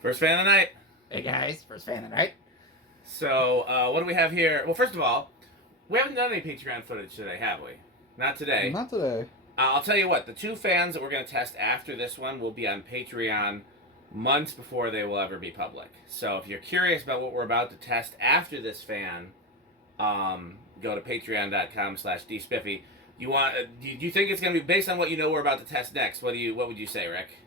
First fan of the night. Hey guys, first fan of the night. So, what do we have here? Well, first of all, we haven't done any Patreon footage today, have we? Not today. Not today. I'll tell you what, the two fans that we're going to test after this one will be on Patreon months before they will ever be public. So, if you're curious about what we're about to test after this fan, go to patreon.com/dspiffy. You want? Do you think it's going to be based on what you know we're about to test next? What would you say, Rick?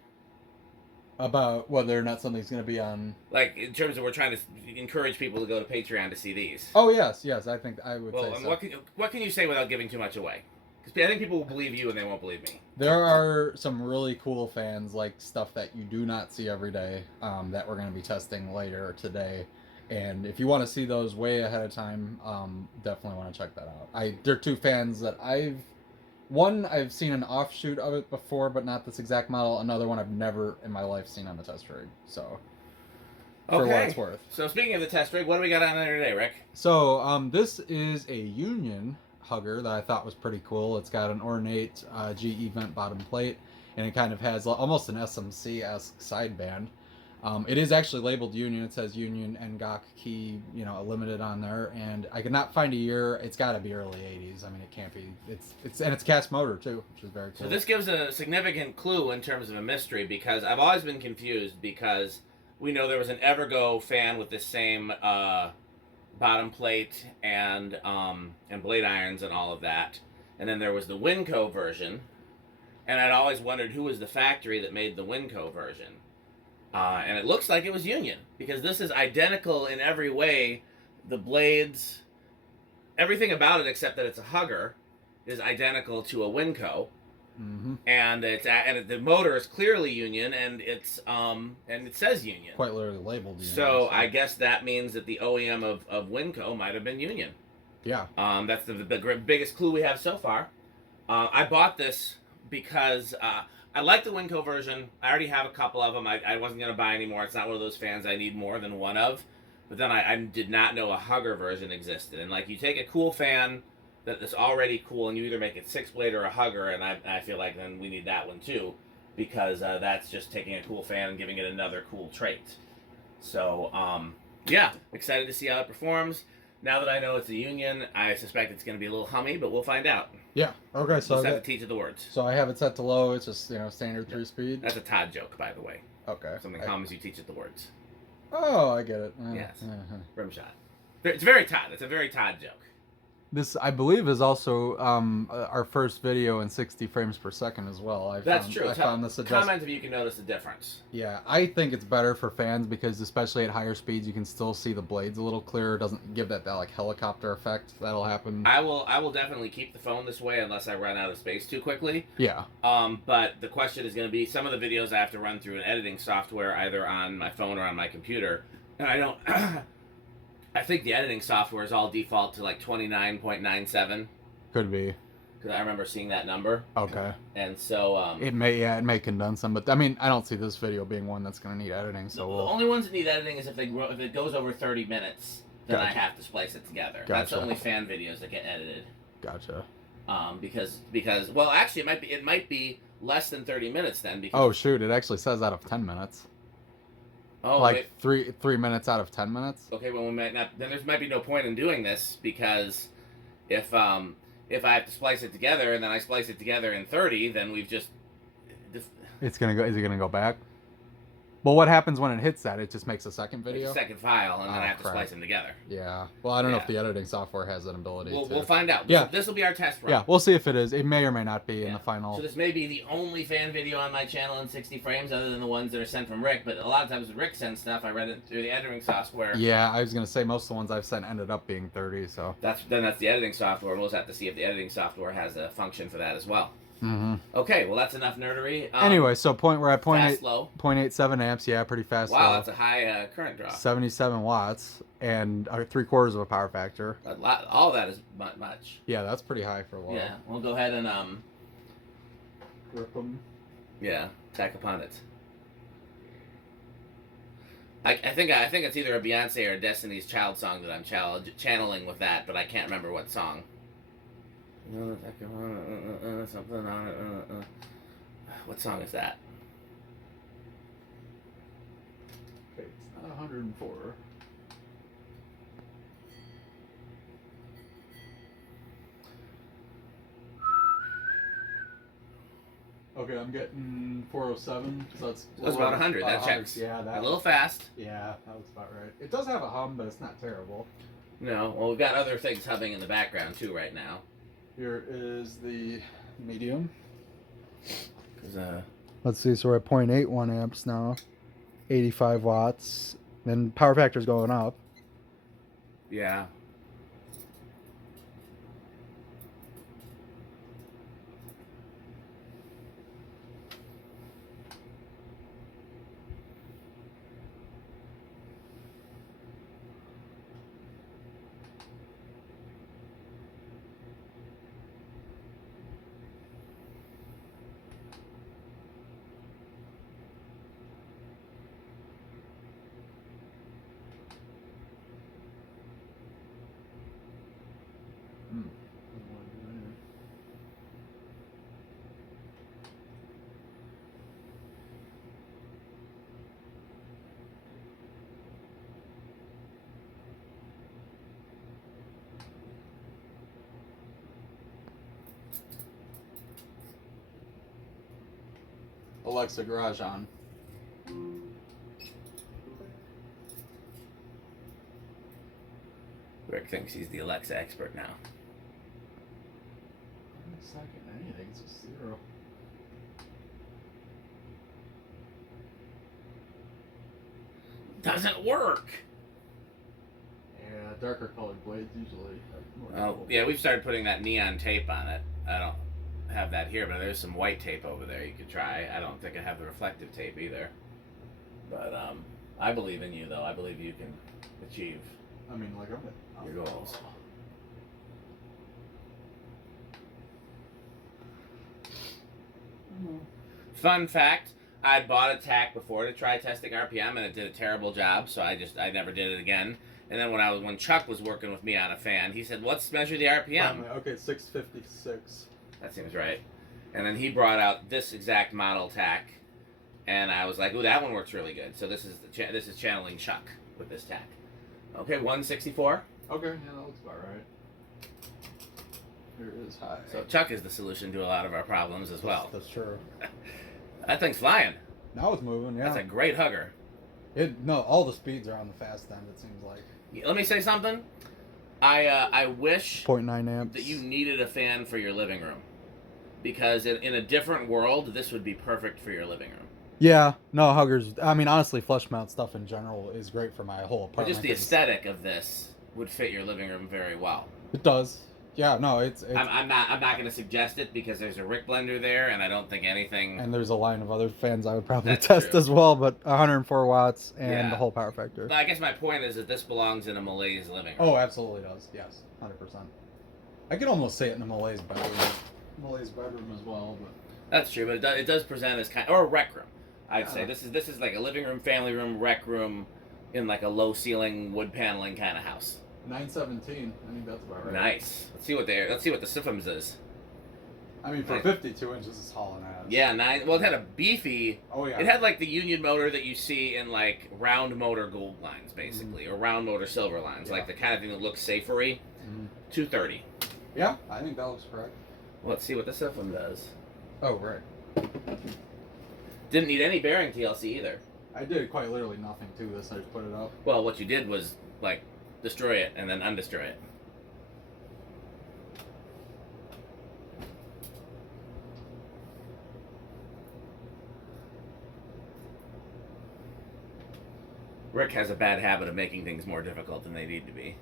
About whether or not something's going to be on. Like in terms of we're trying to encourage people to go to Patreon to see these. Oh yes, I think I would Well, say so. what can you say without giving too much away? Because I think people will believe you and they won't believe me. There are some really cool fans, like stuff that you do not see every day, that we're going to be testing later today. And if you want to see those way ahead of time, definitely want to check that out. They're two fans that I've seen an offshoot of it before, but not this exact model. Another one I've never in my life seen on the test rig. So, for what it's worth. So speaking of the test rig, what do we got on there today, Rick? So, this is a Union hugger that I thought was pretty cool. It's got an ornate GE vent bottom plate, and it kind of has almost an SMC-esque sideband. It is actually labeled Union. It says Union NGOC key, limited on there, and I could not find a year. It's got to be early '80s. I mean, it can't be. It's cast motor too, which is very cool. So this gives a significant clue in terms of a mystery, because I've always been confused, because we know there was an Evergo fan with this same bottom plate and blade irons and all of that, and then there was the Winco version, and I'd always wondered who was the factory that made the Winco version. And it looks like it was Union, because this is identical in every way. The blades, everything about it except that it's a hugger, is identical to a Winco. Mm-hmm. And the motor is clearly Union, and it says Union. Quite literally labeled Union. So I guess that means that the OEM of Winco might have been Union. Yeah. That's the biggest clue we have so far. I bought this because I like the Winco version. I already have a couple of them. I wasn't going to buy any more. It's not one of those fans I need more than one of. But then I did not know a hugger version existed. And like, you take a cool fan that is already cool and you either make it 6-blade or a hugger, and I feel like then we need that one too, because that's just taking a cool fan and giving it another cool trait. So, yeah, excited to see how it performs. Now that I know it's a Union, I suspect it's going to be a little hummy, but we'll find out. Yeah. Okay. So just have to teach it the words. So I have it set to low. It's just standard 3-speed. That's a Todd joke, by the way. Okay. Something hums, you teach it the words. Oh, I get it. Yes. Uh-huh. Rim shot. It's very Todd. It's a very Todd joke. This, I believe, is also our first video in 60 frames per second as well. That's true. I found this comment if you can notice the difference. Yeah, I think it's better for fans because, especially at higher speeds, you can still see the blades a little clearer. It doesn't give that like helicopter effect that'll happen. I will definitely keep the phone this way unless I run out of space too quickly. Yeah. But the question is going to be, some of the videos I have to run through an editing software either on my phone or on my computer, and I don't. I think the editing software is all default to like 29.97. Could be. Because I remember seeing that number. Okay. And so it may condense them, but I mean, I don't see this video being one that's going to need editing. So the only ones that need editing is if it goes over 30 minutes, then I have to splice it together. Gotcha. That's the only fan videos that get edited. Gotcha. Because well, actually, it might be less than 30 minutes then. Because, oh shoot! It actually says out of 10 minutes. Oh, like wait. 3 minutes out of 10 minutes. Okay, well, we might not. Then there might be no point in doing this, because if I have to splice it together and then I splice it together in 30, then we've just. It's gonna go. Is it gonna go back? Well, what happens when it hits that? It just makes a second video? It's a second file, and then I have to splice them together. Yeah. Well, I don't know if the editing software has that ability. We'll find out. Yeah. This will be our test run. Yeah, we'll see if it is. It may or may not be in the final. So this may be the only fan video on my channel in 60 frames, other than the ones that are sent from Rick. But a lot of times when Rick sends stuff, I read it through the editing software. Yeah, I was going to say most of the ones I've sent ended up being 30, so. That's the editing software. We'll just have to see if the editing software has a function for that as well. Mm-hmm. Okay, well, that's enough nerdery. Anyway, so we're at 0.87 amps. Yeah, pretty fast. Wow, that's a high current draw. 77 watts and 3/4 of a power factor. All that is much. Yeah, that's pretty high for a while. Yeah, we'll go ahead and rip them. Yeah, tack upon it. I think it's either a Beyonce or a Destiny's Child song that I'm channeling with that, but I can't remember what song. Something on it. What song is that? Okay, it's not 104. Okay, I'm getting 407. So that's about 100. That checks. Yeah, that a little fast. Yeah, that was about right. It does have a hum, but it's not terrible. No, well, we've got other things humming in the background too right now. Here is the medium. 'Cause, Let's see, so we're at 0.81 amps now. 85 watts. And power factor's going up. yeah. Alexa, garage on. Rick thinks he's the Alexa expert now. It's not getting anything, it's just 0. Doesn't work. Yeah, darker colored blades usually have more Oh, trouble. yeah, we've started putting that neon tape on it. I don't have that here, but there's some white tape over there you could try. I don't think I have the reflective tape either. But I believe in you, though. I believe you can achieve I mean, like, I'm your goals. Fun fact, I bought a tack before to try testing RPM, and it did a terrible job, so I never did it again. And then when Chuck was working with me on a fan, he said, "Let's measure the RPM." Okay, 656. That seems right. And then he brought out this exact model tack, and I was like, "Ooh, that one works really good." So this is this is channeling Chuck with this tack. Okay, 164. Okay, yeah, that looks about right. Here is high. So Chuck is the solution to a lot of our problems as well. That's true. That thing's flying. Now it's moving, yeah. That's a great hugger. No, all the speeds are on the fast end, it seems like. Let me say something. I wish 0.9 amps. that you needed a fan for your living room, because in a different world, this would be perfect for your living room. Yeah, no, huggers. I mean, honestly, flush mount stuff in general is great for my whole But apartment. just the aesthetic of this would fit your living room very well. It does. Yeah, no, it's I'm not going to suggest it because there's a Rick blender there, and I don't think anything. and there's a line of other fans I would probably That's test true. as well, but 104 watts and Yeah. the whole power factor. But I guess my point is that this belongs in a Malays living room. Oh, absolutely does. Yes, 100%. I could almost say it in a Malays bedroom as well, but That's true, but it does present as or a rec room. I'd say Yeah. this is like a living room, family room, rec room, in like a low ceiling wood paneling kind of house. 917. I think that's about right. Nice. Let's see what the Siphons is. I mean, for Nice. 52 inches, it's hauling ass. Yeah, 9. Well, it had a beefy. Oh yeah. It had like the union motor that you see in like round motor gold lines, basically, or round motor silver lines, Yeah. like the kind of thing that looks safery. Mhm. 230. Yeah, I think that looks correct. Let's see what the Siphon does. Oh right. Didn't need any bearing TLC either. I did quite literally nothing to this. I just put it up. Well, what you did was like destroy it and then undestroy it. Rick has a bad habit of making things more difficult than they need to be.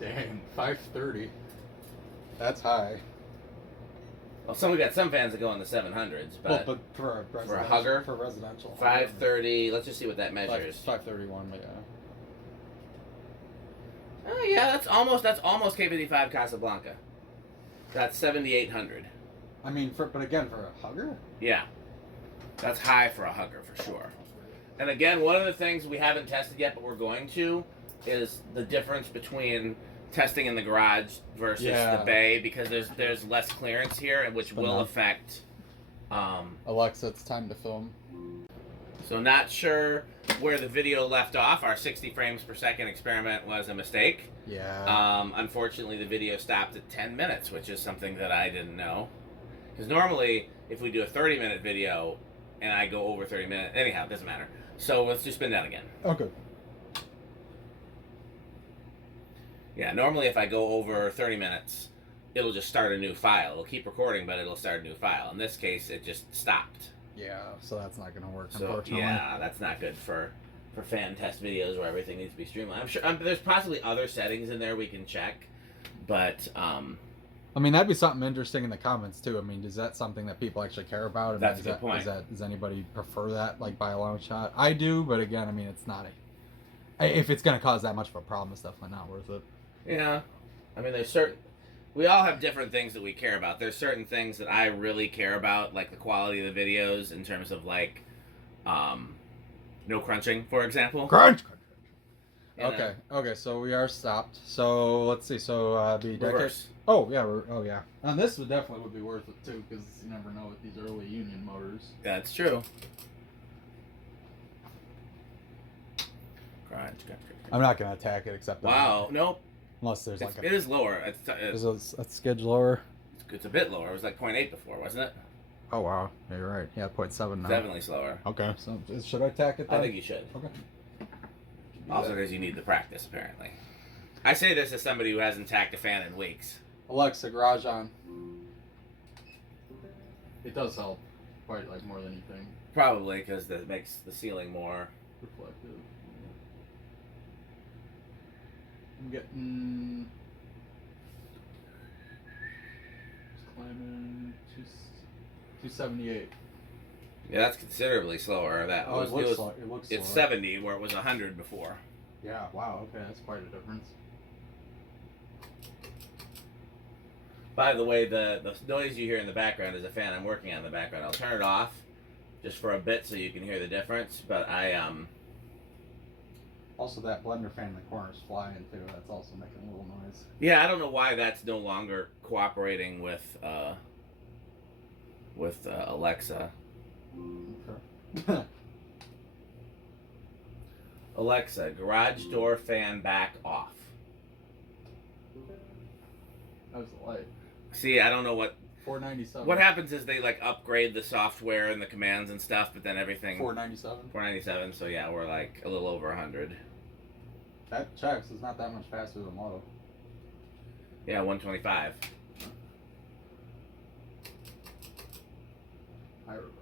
Dang, 530. That's high. Well, we got some fans that go in the 700s, but, Well, but for a hugger? for residential. 530. Let's just see what that measures. 531, but yeah. Oh yeah, that's almost K55 Casablanca. That's 7,800. I mean, but again, for a hugger. Yeah, that's high for a hugger for sure. And again, one of the things we haven't tested yet, but we're going to, is the difference between testing in the garage versus Yeah. the bay, because there's less clearance here, and which will enough. affect. Alexa, it's time to film. So not sure where the video left off. Our 60 frames per second experiment was a mistake. Yeah. Unfortunately, the video stopped at 10 minutes, which is something that I didn't know. Because normally, if we do a 30-minute video and I go over 30 minutes, anyhow, it doesn't matter. So let's just spin that again. Okay. Yeah, normally if I go over 30 minutes, it'll just start a new file. It'll keep recording, but it'll start a new file. In this case, it just stopped. Yeah, so that's not going to work, So, unfortunately. yeah, that's not good for fan test videos where everything needs to be streamlined. I'm sure there's possibly other settings in there we can check, but I mean, that'd be something interesting in the comments too. I mean, is that something that people actually care about? I mean, that's a good point. Does anybody prefer that, like, by a long shot? I do, but again, I mean, it's not if it's going to cause that much of a problem, it's definitely not worth it. Yeah, I mean, we all have different things that we care about. There's certain things that I really care about, like the quality of the videos in terms of like, no crunching, for example. Crunch. And, Okay. So we are stopped. So let's see. So the reverse. Oh yeah. And this would definitely be worth it too, because you never know with these early Union motors. That's true. Crunch. I'm not gonna attack it except. Wow. Nope. Unless there's it is lower. Is a skidge lower? It's a bit lower. It was like 0.8 before, wasn't it? Oh wow, yeah, you're right. Yeah, 0.7 now. Definitely slower. Okay, so should I attack it then? I think you should. Okay. Also because you need the practice, apparently. I say this as somebody who hasn't tacked a fan in weeks. Alexa, garage on. It does help quite like more than you think. Probably because that makes the ceiling more reflective. I'm getting. Just climbing 278. Yeah, that's considerably slower. That it looks slower. It's 70 where it was 100 before. Yeah. Wow. Okay, that's quite a difference. By the way, the noise you hear in the background is a fan I'm working on in the background. I'll turn it off just for a bit so you can hear the difference. But Also, that blender fan in the corner is flying too. That's also making a little noise. Yeah, I don't know why that's no longer cooperating with Alexa. Okay. Alexa, garage door fan back off. How's the light? See, I don't know what. 497. What happens is they like upgrade the software and the commands and stuff, but then everything. 497. 497. So yeah, we're like a little over 100. That checks. It's not that much faster than low. Yeah, 125. High reverse.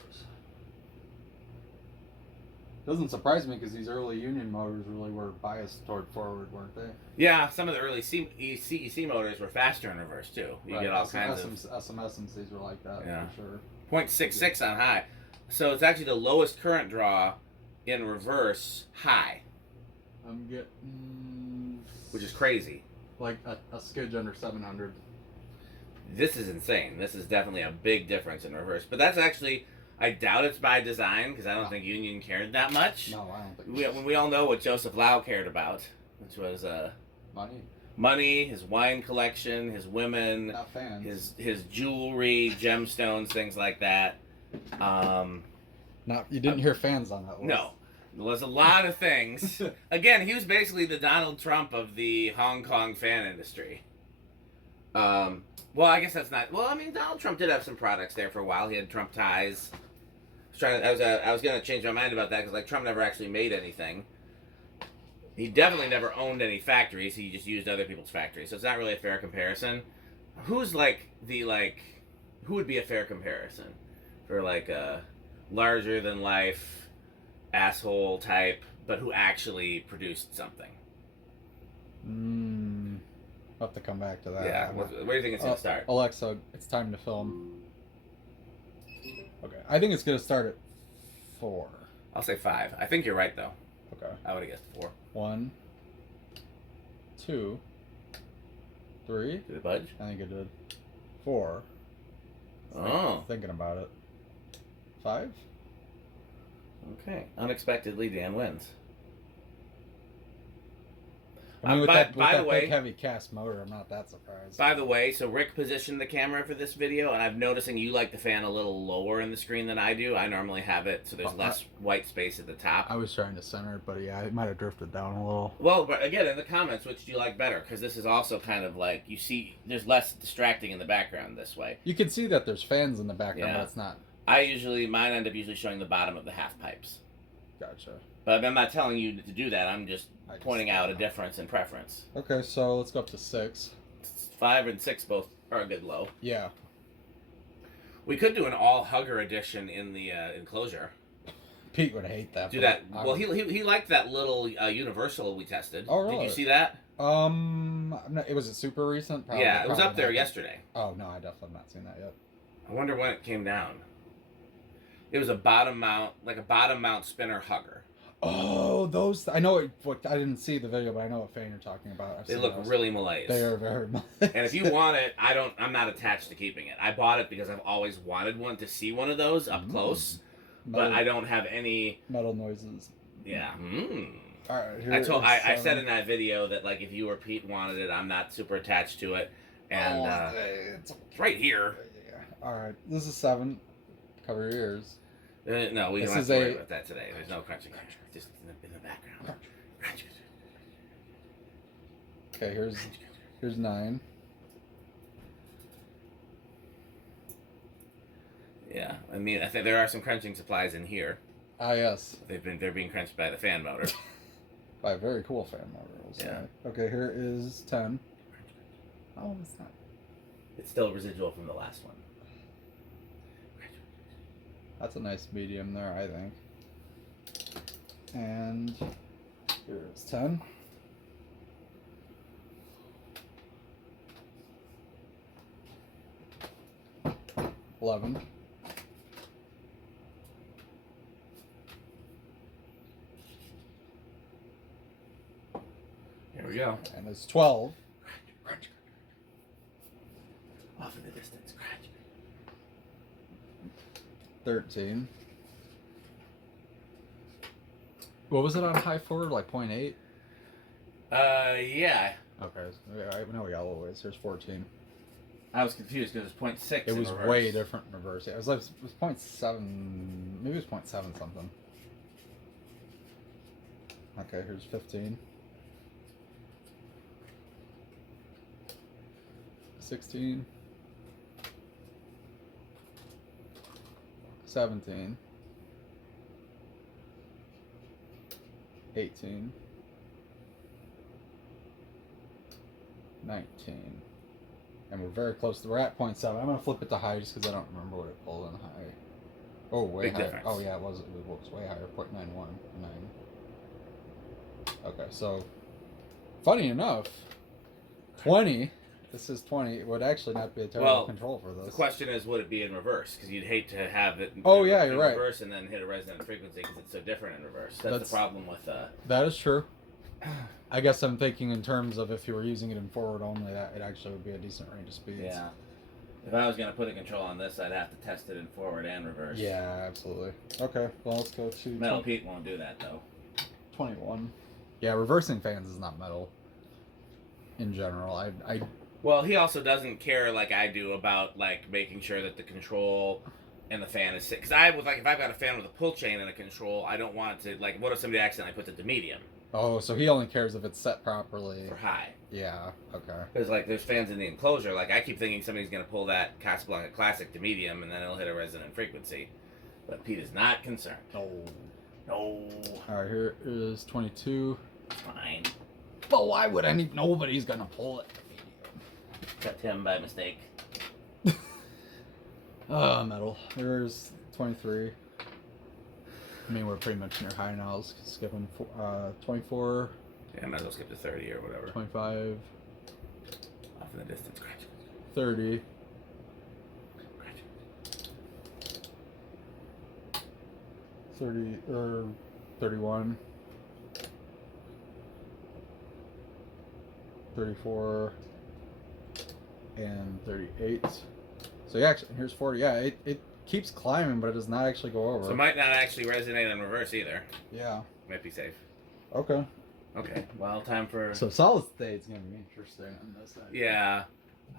Doesn't surprise me because these early Union motors really were biased toward forward, weren't they? Yeah, some of the early CEC motors were faster in reverse too. You get all kinds of SMSs were like that, yeah, for sure. 0.66 on high, so it's actually the lowest current draw in reverse high. I'm getting, which is crazy. Like a skidge under 700. This is insane. This is definitely a big difference in reverse, but that's actually. I doubt it's by design because I don't think Union cared that much. No, I don't think. We all know what Joseph Lau cared about, which was money, his wine collection, his women, not fans. his jewelry, gemstones, things like that. You didn't hear fans on that list. No, there was a lot of things. Again, he was basically the Donald Trump of the Hong Kong fan industry. Well, I guess that's not. Well, I mean, Donald Trump did have some products there for a while. He had Trump ties. I was gonna change my mind about that because like Trump never actually made anything. He definitely never owned any factories. He just used other people's factories, so it's not really a fair comparison. Who would be a fair comparison for like a larger than life asshole type, but who actually produced something? I'll have to come back to that. Yeah. Where do you think it's gonna start? Alexa, it's time to film. Okay, I think it's gonna start at 4. I'll say 5. I think you're right though. Okay. I would have guessed 4. 1, 2, 3. Did it budge? I think it did. 4. Thinking about it. 5. Okay. Unexpectedly, Dan wins. I mean, with that the way, big heavy cast motor, I'm not that surprised. By the way, so Rick positioned the camera for this video, and I'm noticing you like the fan a little lower in the screen than I do. I normally have it so there's less white space at the top. I was trying to center it, but yeah, it might have drifted down a little. Well, but again, in the comments, which do you like better? Because this is also kind of like, you see, there's less distracting in the background this way. You can see that there's fans in the background, but it's not. Mine end up usually showing the bottom of the half pipes. Gotcha. But I'm not telling you to do that. I'm just pointing out a difference in preference. Okay, so let's go up to 6. 5 and 6 both are a good low. Yeah. We could do an all hugger edition in the enclosure. Pete would hate that. Do that. Well, he liked that little universal we tested. Oh, really? Did you see that? Was it super recent? Probably, yeah, it was up there yesterday. Oh no, I definitely have not seen that yet. I wonder when it came down. It was a bottom mount spinner hugger. Oh, those! I know it. I didn't see the video, but I know what fan you're talking about. They look really malaise. They are very malaise. And if you want it, I'm not attached to keeping it. I bought it because I've always wanted one to see one of those up close, but I don't have any metal noises. Yeah. All right. I said in that video that like if you or Pete wanted it, I'm not super attached to it, and it's right here. Yeah. All right. This is 7. Cover your ears. No, we don't have to worry about that today. There's no crunching. Just in the background. Crunch. Okay, here's 9. Yeah, I mean, I think there are some crunching supplies in here. Ah, yes. They're being crunched by the fan motor. By a very cool fan motor. Yeah. Okay, here is 10. Oh, it's not. It's still residual from the last one. That's a nice medium there, I think. And here's 10. $11. Here we go. And it's 12. Off in the distance. 13. What was it on high forward? Like 0.8? Yeah. Okay. Now we got a little ways. Here's 14. I was confused because it was 0.6. It was way different in reverse. Yeah, it was 0.7. Maybe it was 0.7 something. Okay, here's 15. 16. 17. 18. 19. And we're very close. We're at 0.7. I'm going to flip it to high just because I don't remember what it pulled in high. Oh, way higher. Difference. Oh, yeah, it was way higher. 0.91. 9. Okay, so funny enough, 20. This is 20. It would actually not be a terrible control for this. The question is, would it be in reverse? Because you'd hate to have it in reverse and then hit a resonant frequency because it's so different in reverse. That's the problem with... That is true. I guess I'm thinking in terms of if you were using it in forward only, that it actually would be a decent range of speeds. Yeah. If I was going to put a control on this, I'd have to test it in forward and reverse. Yeah, absolutely. Okay, well, let's go to... Metal Pete won't do that, though. 21. Yeah, reversing fans is not metal in general. Well, he also doesn't care like I do about like making sure that the control and the fan is... Because if I've got a fan with a pull chain and a control, I don't want to... Like, what if somebody accidentally puts it to medium? Oh, so he only cares if it's set properly. For high. Yeah, okay. Because, like, there's fans in the enclosure. Like, I keep thinking somebody's going to pull that Casablanca Classic to medium, and then it'll hit a resonant frequency. But Pete is not concerned. No. No. All right, here is 22. Fine. But why would nobody's going to pull it to medium? Except him by mistake. Metal. Here's 23. I mean, we're pretty much near high now. Let's skip them. 24. Yeah, I might as well skip to 30 or whatever. 25. Off in the distance. 30. 30 or 31. 34. And 38. So yeah, actually, here's 40. Yeah, it keeps climbing, but it does not actually go over. So it might not actually resonate in reverse either. Yeah. Might be safe. Okay. Okay, well, time for... So solid state's gonna be interesting on this side. Yeah,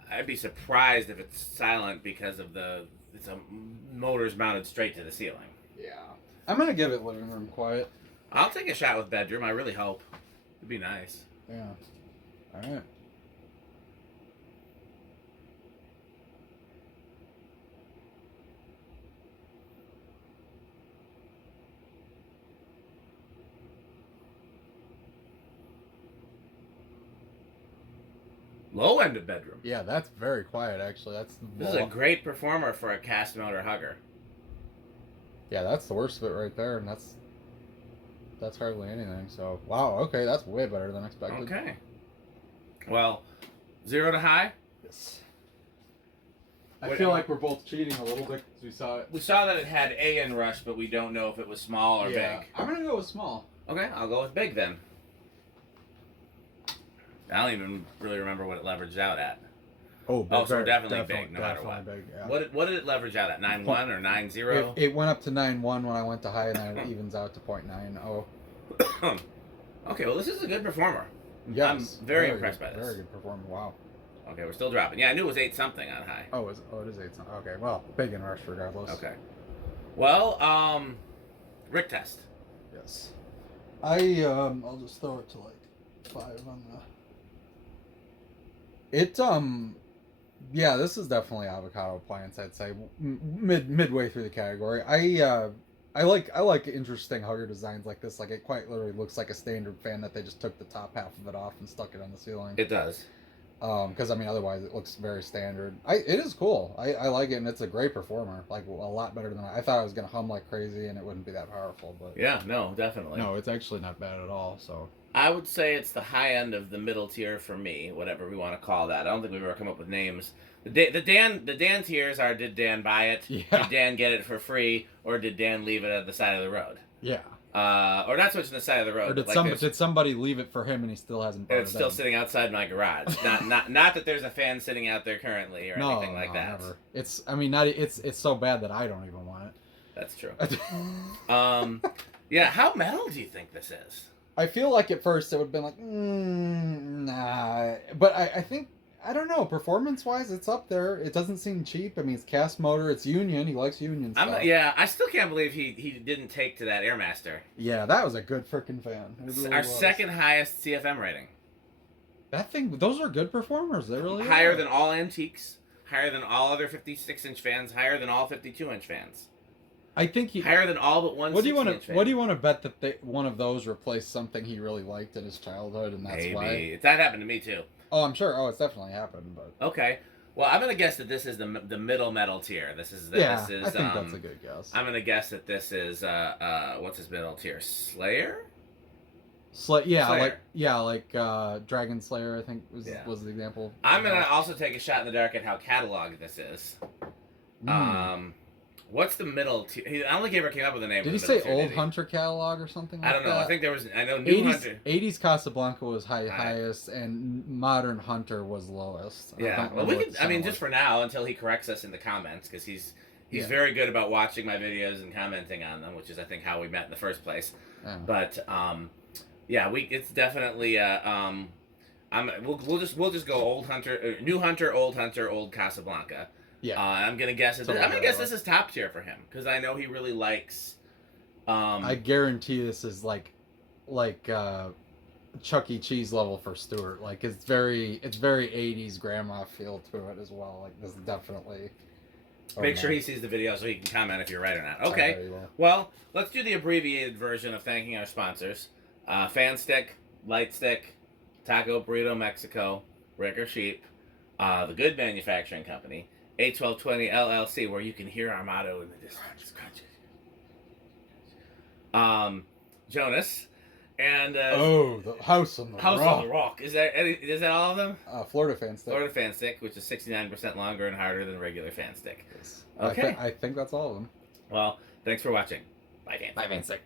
I'd be surprised if it's silent because of it's a motor's mounted straight to the ceiling. Yeah. I'm gonna give it living room quiet. I'll take a shot with bedroom. I really hope. It'd be nice. Yeah. All right. Low end of bedroom. Yeah, that's very quiet actually. This is a great performer for a cast motor hugger. Yeah, that's the worst of it right there, and that's hardly anything. So wow, okay, that's way better than expected. Okay. Well, 0 to high. Yes. I feel like we're both cheating a little bit because we saw it. We saw that it had A in rush, but we don't know if it was small or big. I'm gonna go with small. Okay, I'll go with big then. I don't even really remember what it leveraged out at. Oh, so definitely big, no matter what. Big, yeah. What did it leverage out at? 9.1 or 9.0? It went up to 9.1 when I went to high, and then it evens out to 0.90. Okay, well this is a good performer. Yes, I'm very impressed by this. Very good performer. Wow. Okay, we're still dropping. Yeah, I knew it was 8 something on high. Oh, it is 8. Okay, well, big and rush regardless. Okay. Well, Rick test. Yes. I'll just throw it to like 5 on the. Yeah, this is definitely avocado appliance. I'd say midway through the category. I like interesting hugger designs like this. Like it quite literally looks like a standard fan that they just took the top half of it off and stuck it on the ceiling. It does. Because I mean, otherwise it looks very standard. It is cool. I like it, and it's a great performer. Like a lot better than I thought. I was gonna hum like crazy, and it wouldn't be that powerful. But yeah, no, definitely. No, it's actually not bad at all. So I would say it's the high end of the middle tier for me, whatever we want to call that. I don't think we've ever come up with names. The Dan tiers are: did Dan buy it? Yeah. Did Dan get it for free, or did Dan leave it at the side of the road? Yeah. Or not so much on the side of the road. Or did somebody leave it for him and he still hasn't bought it? It's still sitting outside my garage. not that there's a fan sitting out there currently or anything like that. Never. It's so bad that I don't even want it. That's true. Yeah. How metal do you think this is? I feel like at first it would have been like, nah. But I think, I don't know, performance-wise, it's up there. It doesn't seem cheap. I mean, it's cast motor. It's Union. He likes Union stuff. Yeah, I still can't believe he didn't take to that Airmaster. Yeah, that was a good freaking fan. Our second highest CFM rating. That thing, those are good performers. They really higher are. Than all antiques, higher than all other 56-inch fans, higher than all 52-inch fans. I think higher than all but one. What do you want to bet that one of those replaced something he really liked in his childhood, and that's why? Maybe that happened to me too. Oh, I'm sure. Oh, it's definitely happened, but okay. Well, I'm gonna guess that this is the middle metal tier. This is I think that's a good guess. I'm gonna guess that this is what's his middle tier? Slayer. Slayer. like Dragon Slayer. I think was the example. I'm gonna also take a shot in the dark at how cataloged this is. What's the middle tier? I don't think he ever came up with a name. Did he say Old Hunter catalog or something like that? I don't know. I think there was. I know New Hunter. 80s Casablanca was highest, and Modern Hunter was lowest. Yeah. Well, we could. I mean, just for now, until he corrects us in the comments, because he's very good about watching my videos and commenting on them, which is I think how we met in the first place. Yeah. But it's definitely we'll just go Old Hunter, New Hunter, Old Casablanca. Yeah, I'm gonna guess this is top tier for him because I know he really likes. I guarantee this is like Chuck E. Cheese level for Stuart. Like it's very 80s grandma feel to it as well. Like this is definitely. Make sure he sees the video so he can comment if you're right or not. Okay. Well, let's do the abbreviated version of thanking our sponsors: Fan Stick, Light Stick, Taco Burrito Mexico, Ricker Sheep, the Good Manufacturing Company. 81220 LLC, where you can hear our motto in the distance. Jonas, and the House on the Rock. Is that all of them? Florida Fan Stick. Florida Fan Stick, which is 69% longer and harder than regular Fan Stick. Yes. Okay. I think that's all of them. Well, thanks for watching. Bye, Fan Stick. Bye, Fan Stick.